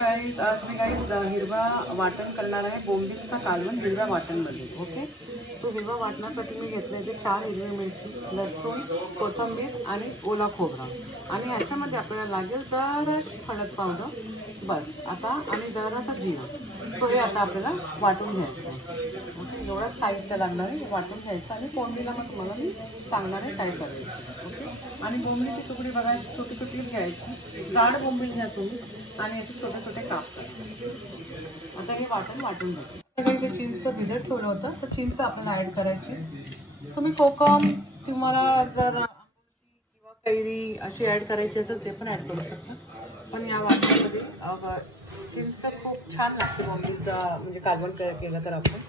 Guys आज मी हिरवा वाटण करणार आहे, बोंबीलचा कालवण हिरव्या वाटणमध्ये. ओके, सो हिरवा वाटणासाठी मी घेतले ते 4 हिरवी मिरची, लसूण, कोथिंबीर आणि ओला खोबरा. आणि याच्यामध्ये आपल्याला लागेल जराशी हळद पावडर बस आता, आणि जरासा जिरा. सो हे आता आपल्याला वाटून घ्यायचं आहे. ओके, एवढंच साहित्य लागणार आहे, वाटून घ्यायचं. आणि फोडणीला मग तुम्हाला मी सांगणार आहे काय करायचं. ओके, आणि बोंबीलची तुकडी बघा छोटी छोटी घ्यायची, जाड बोंबील घ्या तुम्ही आणि याचे छोटे छोटे काप करा. आता हे वाटून घ्यायचं. चिंचचं भिजत ठेवलं होतं, तर चिंच आपल्याला ऍड करायची. तुम्ही कोकम तुम्हाला जर किंवा कैरी अशी ऍड करायची असेल ते पण ऍड करू शकता. पण या वाटणामध्ये चिंच खूप छान लागते बोंबीलचा म्हणजे कालवण केलं तर आपण.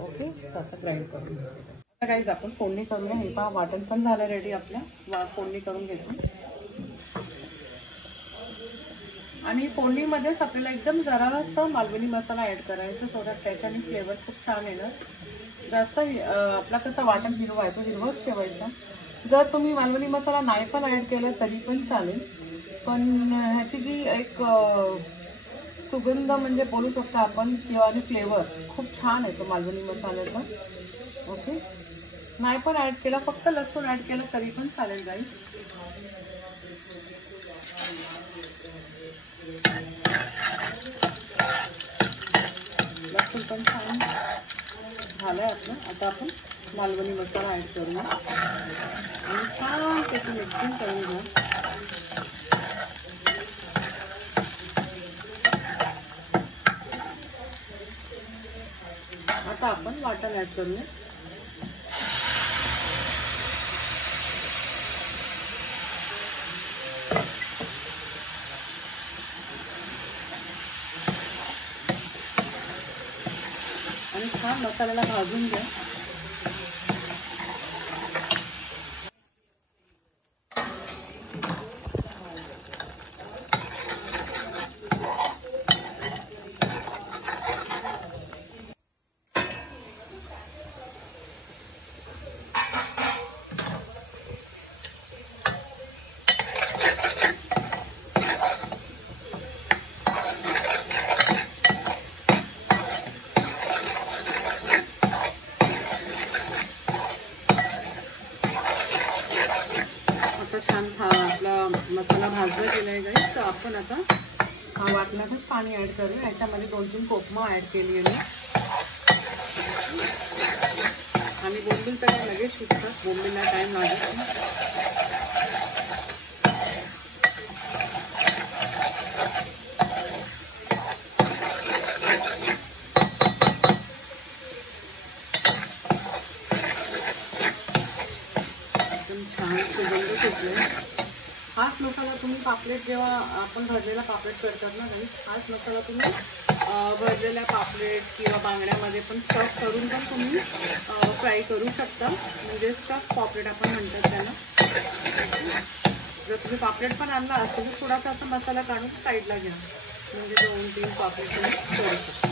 ओके, आता ग्राइंड करून आता काहीच आपण फोडणी करूया. हे पहा वाटण पण झालं रेडी आपल्या. फोडणी करून घेतो. आणि फोडणीमध्येच आपल्याला एकदम जरासा मालवणी मसाला ऍड करायचा, सो दॅट त्याच्याने फ्लेवर खूप छान येणार. जास्त आपला कसं वाटण हिरवा आहे तो हिरवाच ठेवायचा. जर तुम्ही मालवणी मसाला नाही पण ऍड केला तरी पण चालेल, पण ह्याची जी एक सुगंध म्हणजे बोलू शकता आपण किंवा आणि फ्लेवर खूप छान येतो मालवणी मसाल्याचा. ओके, नाही पण ऍड केला, फक्त लसूण ऍड केलं तरी पण चालेल गाईस. लसूण पण छान झालंय आपलं. आता आपण मालवणी मसाला ऍड करूया आणि छान त्याची मिक्सिंग करून घ्या. आता आपण वाटण ऍड करूया. आणि छान मसाल्याला भाजून घ्या. छान आपला मसाला भाजला गेला आहे गाईस. तर आपण आता हा वाटणाचंच पाणी ऍड करूया. याच्यामध्ये 2-3 कोकमा ऍड केली आहे मी. आणि बोंबील तर लगेच शिजतात, बोंबीलला टाइम लागत नाही. छान सुगंध सुटले. हाच मसाला तुम्ही पापलेट जेव्हा आपण भरलेला पापलेट करतात ना काही, हाच मसाला तुम्ही भरलेल्या पापलेट किंवा बांगड्यामध्ये पण स्टफ करून पण तुम्ही फ्राय करू शकता. म्हणजे स्टफ पापलेट आपण म्हणतात त्याला. जर तुम्ही पापलेट पण आणला असेल तर थोडासा असा मसाला काढून साईडला घ्या, म्हणजे 2-3 पापलेट तुम्ही करू शकता.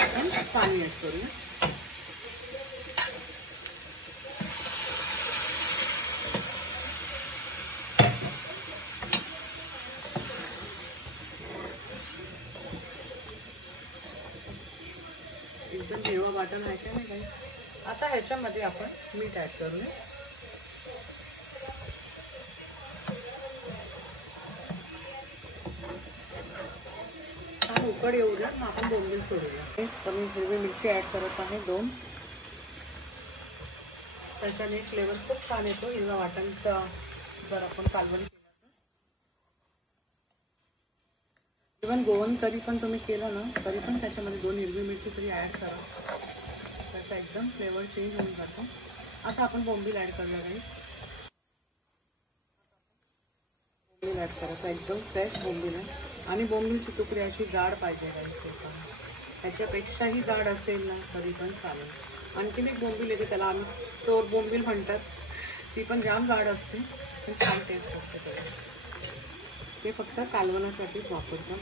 आपण पाणी ऍड करूया. एकदम हिरवं वाटण आहे का नाही काही. आता ह्याच्यामध्ये आपण मीठ ऍड करूया. छान उकड येऊ द्या, मग आपण बोंबील सोडूया. मी हिरवी मिरची ऍड करत आहे 2. त्याच्याने फ्लेवर खूप छान येतो हिरव्या वाटणचा. जर आपण कालवण इव्हन गोवन करी पण तुम्ही केलं ना तरी पण त्याच्यामध्ये 2 हिरवी मिरची तरी ऍड करा, त्याचा एकदम फ्लेवर चेंज होऊन जातो. आता आपण बोंबील ऍड करूया गाईस. बोंबील ऍड करायचं, एकदम फ्रेश बोंबील आहे. आणि बोंबीलची तुकडी अशी जाड पाहिजे गाईस. त्याच्यापेक्षाही जाड असेल ना तरी पण चालेल. आणखीन एक बोंबील येते, त्याला आम्ही चोर बोंबील म्हणतात. ती पण जाम जाड असते, पण छान टेस्ट असते त्याला. ते फक्त कालवणासाठीच वापरतात.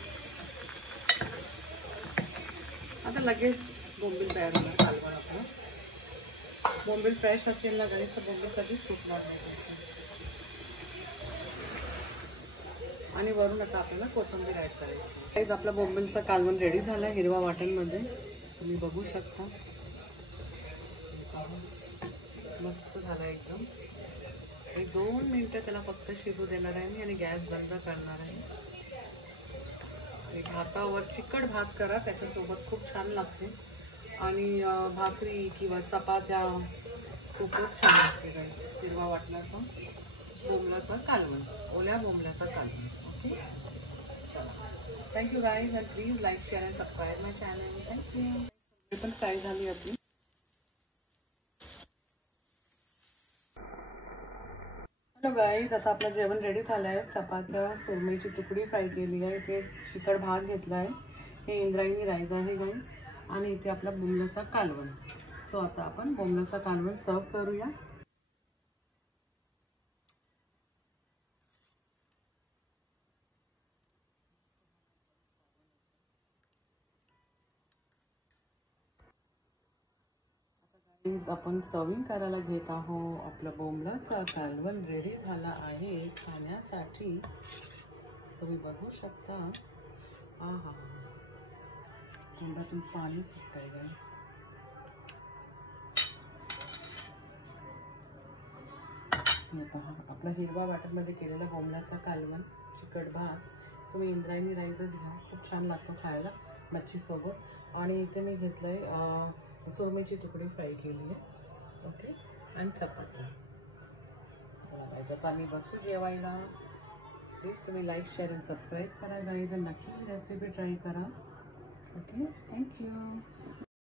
आता लगेच बोंबील तयार होणार कालवण आपलं. बोंबील फ्रेश असेल ना घरी तर बोंबील कधीच तुटणार नाही. आणि वरून आता आपल्याला कोथिंबीर ॲड करायची. गाईज आपला बोंबिलचा कालवण रेडी झाला हिरवा वाटणमध्ये. तुम्ही बघू शकता, मस्त झाला एकदम. 1-2 मिनिटं त्याला फक्त शिजू देणार आहे मी आणि गॅस बंद करणार आहे. भातावर चिकट भात करा, त्याच्यासोबत खूप छान लागते. आणि भाकरी किंवा चपात्या खूपच छान लागते गाईस. हिरवा वाटणाचा बोंबलाचा कालवण, ओल्या बोंबल्याचा कालवण. ओके, चला, thank you guys. And please like, share and subscribe my channel. Thank you. हे पण फ्राय झाली आपली. हॅलो गाईज, आता आपलं जेवण रेडी झालं आहे. चपात्या, सुरमईची तुकडी फ्राय केली आहे, इथे चिकट भात घेतला आहे, हे इंद्रायणी राईस आहे गाईज, आणि इथे आपला बोंबलाचा कालवण. सो आता आपण बोंबलाचा कालवण सर्व करूया. आपण सर्विंग करायला घेत आहोत. आपलं बोंबलाचा कालवण रेडी झाला आहे खाण्यासाठी. तुम्ही बघू शकता. आहा, तोंडातून पाणी सुटतंय गाईस. आपला हिरवा वाटणमध्ये केलेला बोंबलाचा कालवण, चिकट भात. तुम्ही इंद्रायणी राईसच घ्या, खूप छान लागतो खायला मच्छीसोबत. आणि इथे मी घेतलं आहे सुरमईची तुकडी फ्राय केली आहे. ओके, आणि चपात्या. चला गाईज, आता आम्ही बसू जेवायला. प्लीज तुम्ही लाईक, शेअर अँड सबस्क्राईब करा गाईज, आणि नक्की रेसिपी ट्राय करा. Okay, thank you.